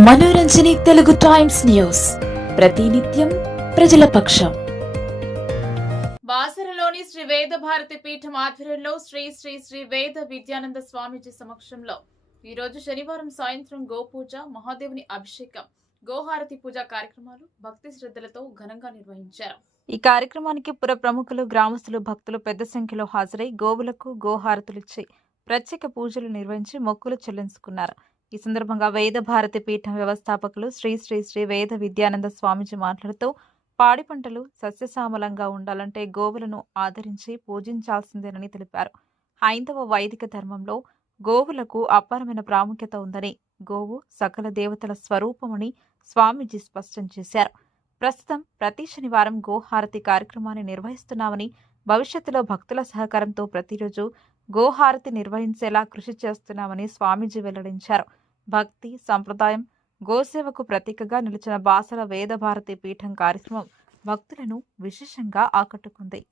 మనోరంజని Telugu times news ప్రతినిత్యం ప్రజల పక్షం. బాసరలోని శ్రీ వేద భారతి పీఠం ఆధ్వర్యంలో శ్రీ శ్రీ శ్రీ వేద విద్యానంద స్వామీజీ సమక్షంలో ఈ రోజు శనివారం సాయంత్రం గోపూజ, మహాదేవుని అభిషేకం, గోహారతి పూజ కార్యక్రమాలు భక్తి శ్రద్ధలతో ఘనంగా నిర్వహించారు. ఈ కార్యక్రమానికి పుర ప్రముఖులు, గ్రామస్తులు, భక్తులు పెద్ద సంఖ్యలో హాజరై గోవులకు గోహారతులిచ్చి ప్రత్యేక పూజలు నిర్వహించి మొక్కులు చెల్లించుకున్నారు. ఈ సందర్భంగా వేద భారతి పీఠం వ్యవస్థాపకులు శ్రీ శ్రీ శ్రీ వేద విద్యానంద స్వామీజీ మాట్లాడుతూ పాడి పంటలు సస్యశ్యామలంగా ఉండాలంటే గోవులను ఆదరించి పూజించాల్సిందేనని తెలిపారు. హైందవ వైదిక ధర్మంలో గోవులకు అపారమైన ప్రాముఖ్యత ఉందని, గోవు సకల దేవతల స్వరూపమని స్వామీజీ స్పష్టం చేశారు. ప్రస్తుతం ప్రతి శనివారం గోహారతి కార్యక్రమాన్ని నిర్వహిస్తున్నామని, భవిష్యత్తులో భక్తుల సహకారంతో ప్రతిరోజు గోహారతి నిర్వహించేలా కృషి చేస్తున్నామని స్వామీజీ వెల్లడించారు. భక్తి, సంప్రదాయం, గోసేవకు ప్రతీకగా నిలిచిన బాసర వేద భారతి పీఠం కార్యక్రమం భక్తులను విశేషంగా ఆకట్టుకుంది.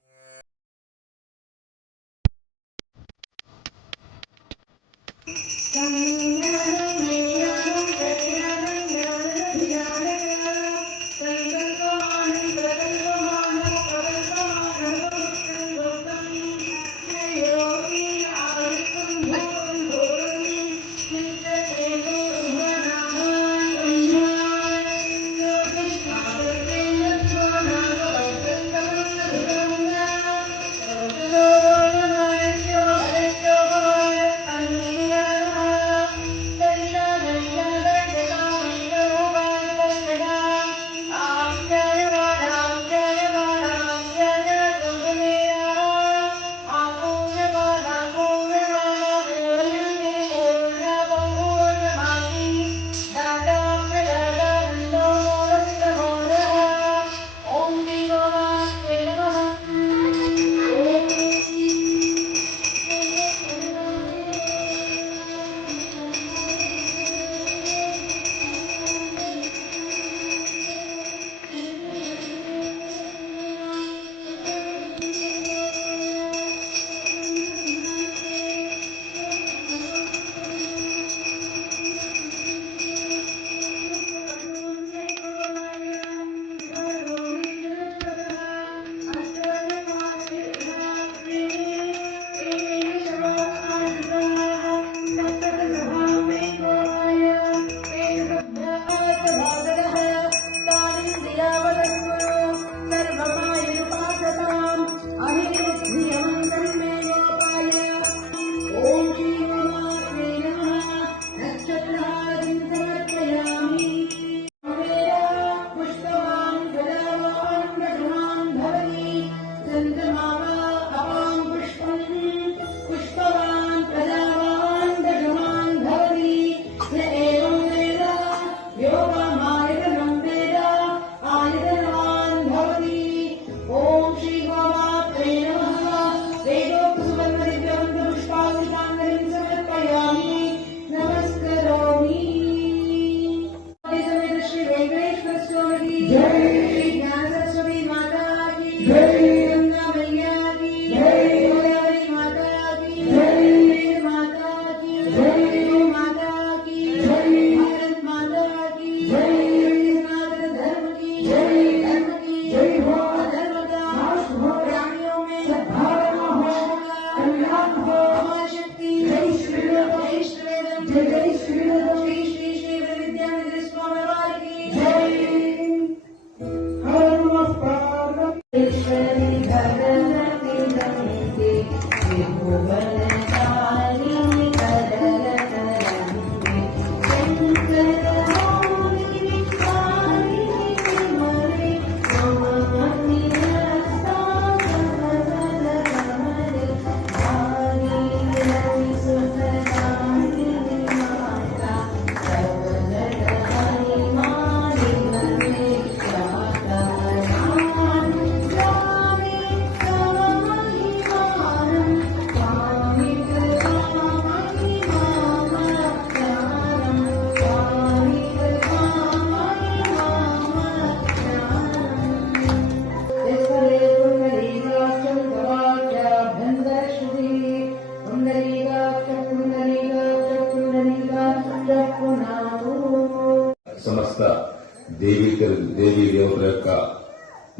సమస్త దేవీ దేవతల యొక్క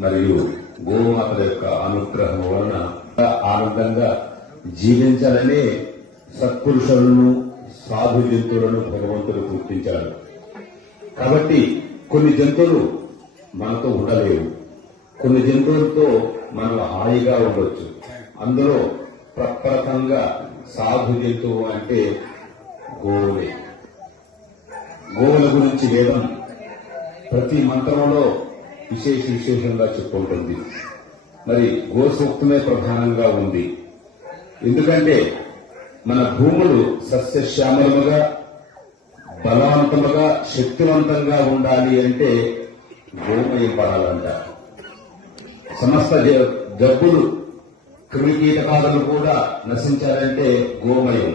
మరియు గోమాతల యొక్క అనుగ్రహం వలన ఆనందంగా జీవించాలనే సత్పురుషులను సాధు జంతువులను భగవంతుడు గుర్తించాడు. కాబట్టి కొన్ని జంతువులు మనతో ఉండలేవు, కొన్ని జంతువులతో మనం హాయిగా ఉండొచ్చు. అందులో ప్రప్రథంగా సాధు జంతువు అంటే గోవులే. గోవుల గురించి వేదం ప్రతి మంత్రంలో విశేషంగా చెప్పుకుంటుంది. మరి గో సూక్తమే ప్రధానంగా ఉంది. ఎందుకంటే మన భూములు సస్యశ్యామలముగా బలవంతముగా శక్తివంతంగా ఉండాలి అంటే గోమయం పడాలంట. సమస్త జబ్బులు క్రిమికీటకాలను కూడా నశించాలంటే గోమయం.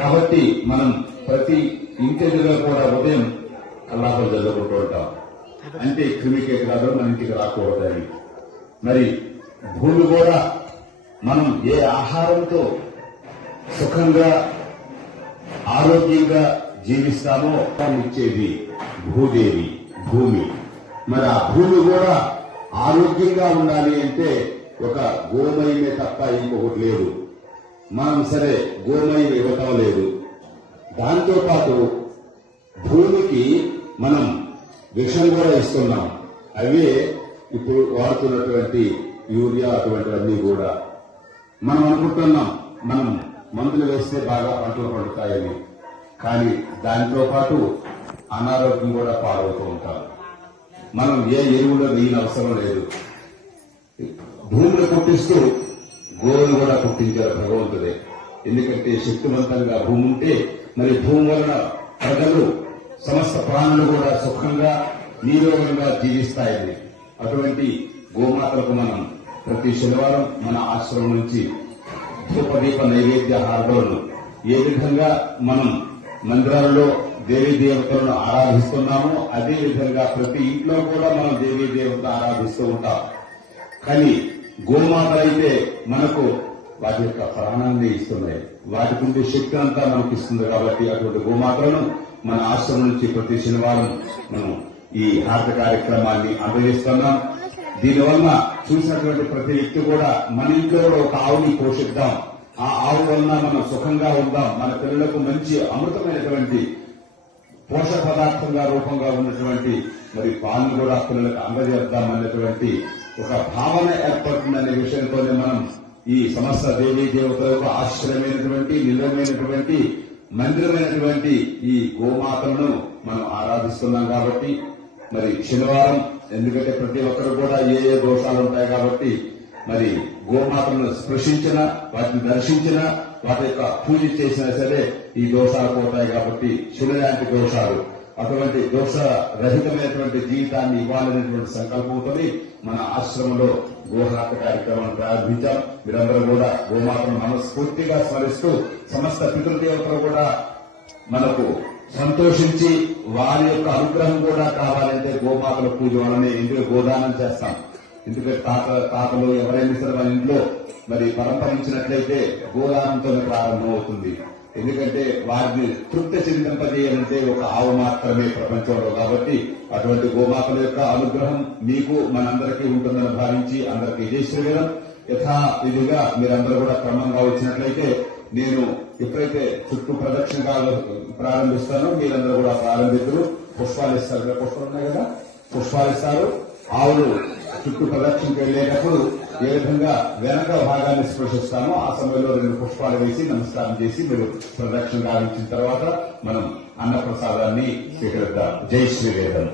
కాబట్టి మనం ప్రతి ఇంటిగా కూడా ఉదయం కల్లాపలు జల్లుకుంటూ ఉంటాం. అంటే క్రిమికీటకాలు మన ఇంటికి రాకూడదని. మరి భూమి కూడా మనం ఏ ఆహారంతో సుఖంగా ఆరోగ్యంగా జీవిస్తామో ఇచ్చేది భూదేవి, భూమి. మరి ఆ భూమి కూడా ఆరోగ్యంగా ఉండాలి అంటే ఒక గోమయమే తప్ప ఇంకొకటి లేదు. మనం సరే గోమయం ఇవ్వటం లేదు. దాంతో పాటు భూమికి మనం విషం కూడా ఇస్తున్నాం. అవే ఇప్పుడు వాడుతున్నటువంటి యూరియా అటువంటివన్నీ కూడా. మనం అనుకుంటున్నాం మనం మందులు వేస్తే బాగా పంటలు పండుతాయని, కానీ దానితో పాటు అనారోగ్యం కూడా పాడవుతూ ఉంటాం. మనం ఏ ఎరువులో వేయని అవసరం లేదు. భూమిని పుట్టిస్తూ గోవులు కూడా పుట్టించారు భగవంతుడే. ఎందుకంటే శక్తివంతంగా భూమి ఉంటే మరి భూమి వలన ప్రజలు సమస్త ప్రాణులు కూడా సుఖంగా నిరోగంగా జీవిస్తాయని. అటువంటి గోమాతలకు మనం ప్రతి శనివారం మన ఆశ్రమం నుంచి ధూపదీప నైవేద్య హారతులను ఏ విధంగా మనం మందిరాలలో దేవీ దేవతలను ఆరాధిస్తున్నామో అదే విధంగా ప్రతి ఇంట్లో కూడా మనం దేవీ దేవతను ఆరాధిస్తూ ఉంటాం. కానీ గోమాత అయితే మనకు వాటి యొక్క ప్రాణాన్ని ఇస్తున్నాయి, వాటికి ఉండే శక్తి అంతా మనకు ఇస్తుంది. కాబట్టి అటువంటి గోమాతలను మన ఆశ్రమం నుంచి ప్రతి శనివారం మనం ఈ హారత కార్యక్రమాన్ని అందజేస్తున్నాం. దీనివల్ల చూసినటువంటి ప్రతి వ్యక్తి కూడా మన ఇంట్లో ఒక ఆవుని పోషిద్దాం, ఆ ఆవు వలన మనం సుఖంగా ఉందాం, మన పిల్లలకు మంచి అమృతమైనటువంటి పోషక పదార్థంగా రూపంగా ఉన్నటువంటి మరి పాలను కూడా పిల్లలకు అందజేద్దాం అన్నటువంటి ఒక భావన ఏర్పడుతుందనే విషయంతోనే మనం ఈ సమస్త దేవీ దేవతలకు ఆశ్చర్యమైనటువంటి నిలవమైనటువంటి మందిరమైనటువంటి ఈ గోమాతలను మనం ఆరాధిస్తున్నాం. కాబట్టి మరి శనివారం ఎందుకంటే ప్రతి ఒక్కరు కూడా ఏ దోషాలు ఉంటాయి కాబట్టి మరి గోమాతలను స్పృశించిన వాటిని దర్శించిన వాటి యొక్క పూజ చేసినా సరే ఈ దోషాలు పోతాయి. కాబట్టి శని లాంటి దోషాలు అటువంటి దోష రహితమైనటువంటి జీవితాన్ని ఇవ్వాలనేటువంటి సంకల్పంతో మన ఆశ్రమంలో గోహారత కార్యక్రమాన్ని ప్రారంభించాం. మీరందరూ కూడా గోమాతను మనస్ఫూర్తిగా స్మరిస్తూ సమస్త పితృదేవతలు కూడా మనకు సంతోషించి వారి యొక్క అనుగ్రహం కూడా కావాలంటే గోమాతల పూజ వలనే ఇంటికి గోదానం చేస్తాం. ఎందుకంటే తాతలు ఎవరైనా సరే మన ఇంట్లో మరి పరంపరించినట్లయితే గోదానంతోనే ప్రారంభం అవుతుంది. ఎందుకంటే వారిని తృప్తి చెందింపజేయాలంటే ఒక ఆవు మాత్రమే ప్రపంచంలో. కాబట్టి అటువంటి గోమాతల యొక్క అనుగ్రహం మీకు మనందరికీ ఉంటుందని భావించి అందరికీ జయశ్రీవేదం. యథావిధిగా మీరందరూ కూడా క్రమంగా వచ్చినట్లయితే నేను ఎప్పుడైతే చుట్టూ ప్రదక్షిణ ప్రారంభిస్తానో మీరందరూ కూడా ప్రారంభితులు పుష్పాలు ఇస్తారు కదా, పుష్పాలు ఉన్నాయి కదా, పుష్పాలు ఇస్తారు. ఆవులు చుట్టూ ప్రదక్షిణకి వెళ్లేటప్పుడు ఏ విధంగా వెనక భాగాన్ని స్పృశిస్తామో ఆ సమయంలో 2 పుష్పాలు వేసి నమస్కారం చేసి మీరు ప్రదక్షిణ గావించిన తర్వాత మనం అన్నప్రసాదాన్ని స్వీకరిద్దాం. జై శ్రీవేదం.